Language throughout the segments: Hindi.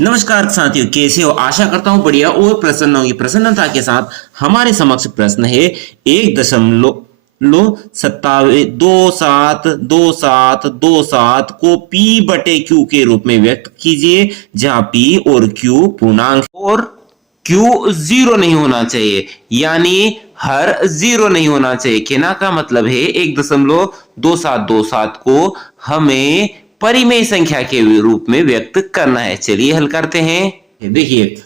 नमस्कार साथियों, कैसे हो? आशा करता हूँ बढ़िया और प्रसन्न होंगे। प्रसन्नता के साथ हमारे समक्ष प्रश्न है 1.272727 को P बटे Q के रूप में व्यक्त कीजिए, जहाँ P और Q पूर्णांक और Q जीरो नहीं होना चाहिए, यानी हर जीरो नहीं होना चाहिए। कहना का मतलब है 1.2727 को हमें परिमेय संख्या के रूप में व्यक्त करना है। चलिए हल करते हैं। देखिए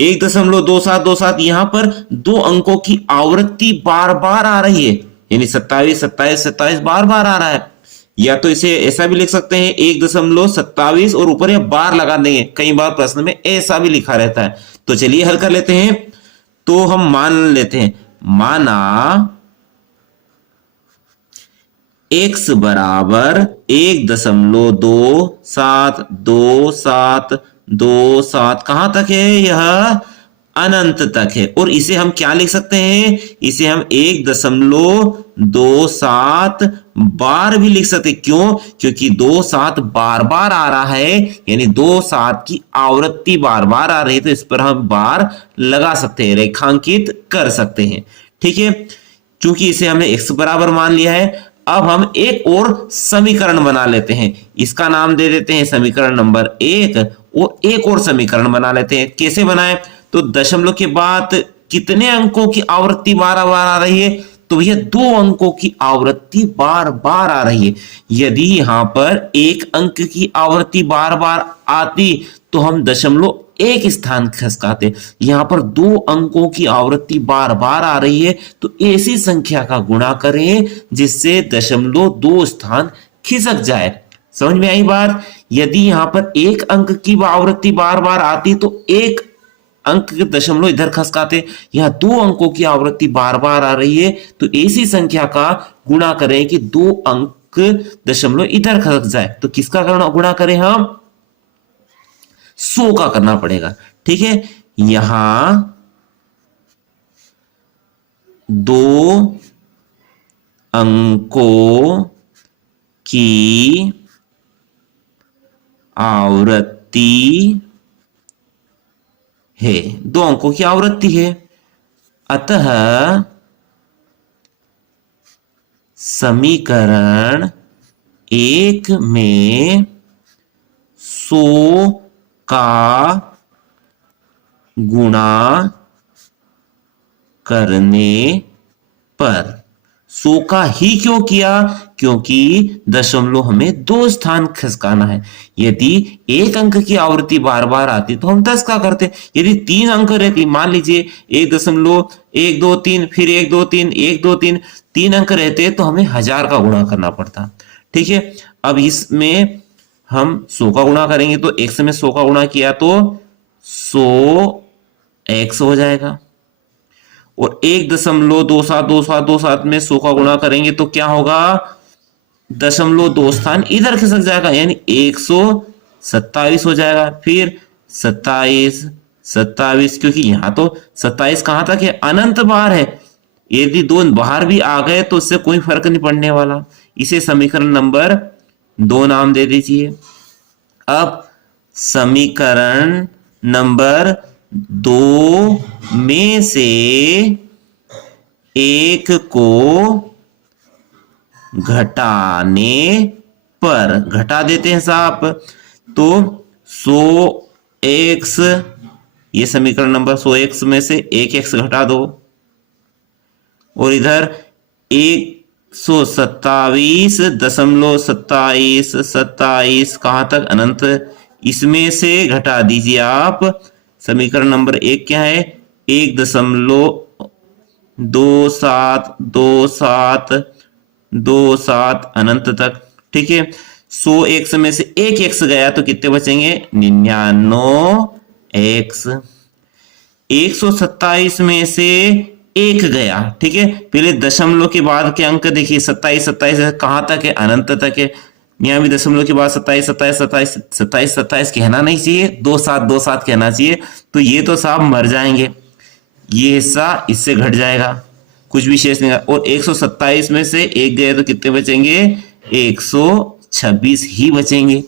1.2727 यहाँ पर दो अंकों की आवृत्ति बार बार आ रही है, यानी 27 27 27 बार बार आ रहा है। या तो इसे ऐसा भी लिख सकते हैं 1.27 और ऊपर या बार लगा देंगे, कई बार प्रश्न में ऐसा भी लिखा रहता है। तो चलिए हल कर लेते हैं। तो हम मान लेते हैं, माना x बराबर 1.272727 कहां तक है? यह अनंत तक है। और इसे हम क्या लिख सकते हैं? इसे हम 1.27 बार भी लिख सकते हैं। क्यों? क्योंकि 27 बार बार आ रहा है, यानी 27 की आवृत्ति बार बार आ रही है, तो इस पर हम बार लगा सकते हैं, रेखांकित कर सकते हैं। ठीक है, चूंकि इसे हमने x बराबर मान लिया है, अब हम एक और समीकरण बना लेते हैं। इसका नाम दे देते हैं समीकरण नंबर 1 और एक और समीकरण बना लेते हैं। कैसे बनाएं? तो दशमलव के बाद कितने अंकों की आवृत्ति बार बार आ रही है? तो भैया दो अंकों की आवृत्ति बार बार आ रही है। यदि यहां पर एक अंक की आवृत्ति बार बार आती तो हम दशमलव एक स्थान खसकाते। यहां पर दो अंकों की आवृत्ति बार बार आ रही है, तो ऐसी संख्या का गुणा करें जिससे दशमलव दो स्थान खिसक जाए। समझ में आई बात? यदि यहां पर एक अंक की आवृत्ति बार बार आती तो एक अंक के दशमलव इधर खसकाते। यहां दो अंकों की आवृत्ति बार बार आ रही है, तो ऐसी संख्या का गुणा करें कि दो अंक दशमलव इधर खसक जाए। तो किसका गुणा करें? हम 100 का करना पड़ेगा। ठीक है, यहां दो अंकों की आवृत्ति है, दो अंकों की आवृत्ति है, अतः समीकरण 1 में 100 का गुणा करने पर 100 का ही क्यों किया? क्योंकि दशमलव हमें दो स्थान खसकाना है। यदि एक अंक की आवृत्ति बार बार आती तो हम 10 का करते। यदि तीन अंक रहती, मान लीजिए 1.123 फिर 123 123 तीन अंक रहते तो हमें 1000 का गुणा करना पड़ता। ठीक है, अब इसमें हम 100 का गुणा करेंगे, तो x में 100 का गुणा किया तो 100x हो जाएगा। और 1.272727 में 100 का गुणा करेंगे तो क्या होगा? दशमलव दो स्थान इधर खिसक जाएगा, यानी 127 हो जाएगा। फिर 27 27, क्योंकि यहां तो 27 कहां तक है? अनंत बार है। यदि दो बाहर भी आ गए तो उससे कोई फर्क नहीं पड़ने वाला। इसे समीकरण नंबर 2 नाम दे दीजिए। अब समीकरण नंबर 2 में से एक को घटाने पर, घटा देते हैं साहब, तो 100x, ये समीकरण नंबर 100x में से एक x घटा दो, और इधर 127.27 कहां तक? अनंत। इसमें से घटा दीजिए आप। समीकरण नंबर 1 क्या है? 1.272727 अनंत तक। ठीक है, 100x में से एक x गया तो कितने बचेंगे? 99x। 127 में से एक गया। ठीक है, पहले दशमलव के बाद के अंक देखिए, 27 27 कहां तक है? अनंत तक है। यहां भी दशमलव के बाद 27 27 27 27 27 कहना नहीं चाहिए, 27 कहना चाहिए। तो ये तो साहब मर जाएंगे, ये हिस्सा इससे घट जाएगा, कुछ भी शेष नहीं। और 127 में से एक गए तो कितने बचेंगे? 126 ही बचेंगे।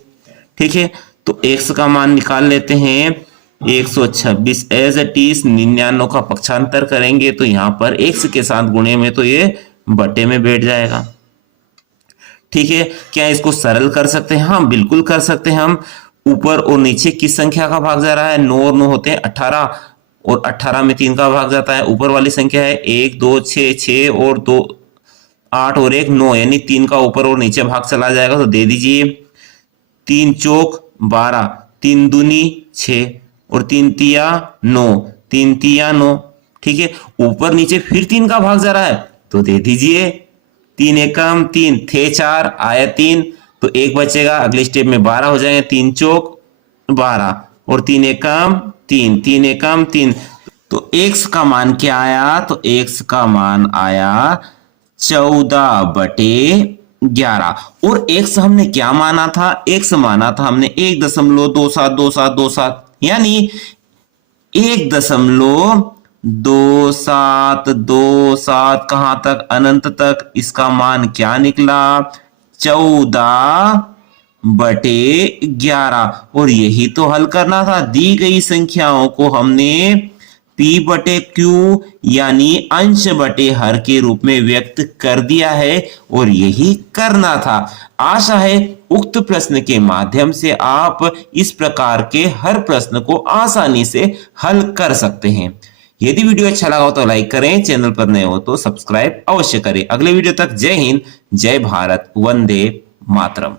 ठीक है, तो x का मान निकाल लेते हैं 126 एज इट इज। 99 का पक्षांतर करेंगे तो यहाँ पर x के साथ गुणे में तो ये बटे में बैठ जाएगा। ठीक है, क्या इसको सरल कर सकते हैं? हाँ बिल्कुल कर सकते हैं हम। ऊपर और नीचे किस संख्या का भाग जा रहा है? 9 और 9 होते हैं 18, और 18 में 3 का भाग जाता है। ऊपर वाली संख्या है 1 2 6, 6 और 2 8 और 1 9, यानी 3 का ऊपर और नीचे भाग चला जाएगा। तो दे दीजिए 3 चौक 12, 3 दूनी 6 और 3 तिया 9, 3 तिया 9। ठीक है, ऊपर नीचे फिर 3 का भाग जा रहा है तो दे दीजिए 3 एकम 3 थे 4 आया 3, तो 1 बचेगा। अगले स्टेप में 12 हो जाएंगे, 3 चौक 12 और 3 एकम 3, 3 एकम 3। तो x का मान क्या आया? तो x का मान आया 14/11। और x हमने क्या माना था? x माना था हमने 1.272727, यानी 1.2727 कहां तक? अनंत तक। इसका मान क्या निकला? 14/11। और यही तो हल करना था। दी गई संख्याओं को हमने p/q यानी अंश बटे हर के रूप में व्यक्त कर दिया है, और यही करना था। आशा है उक्त प्रश्न के माध्यम से आप इस प्रकार के हर प्रश्न को आसानी से हल कर सकते हैं। यदि वीडियो अच्छा लगा हो तो लाइक करें, चैनल पर नए हो तो सब्सक्राइब अवश्य करें। अगले वीडियो तक जय हिंद, जय भारत, वंदे मातरम।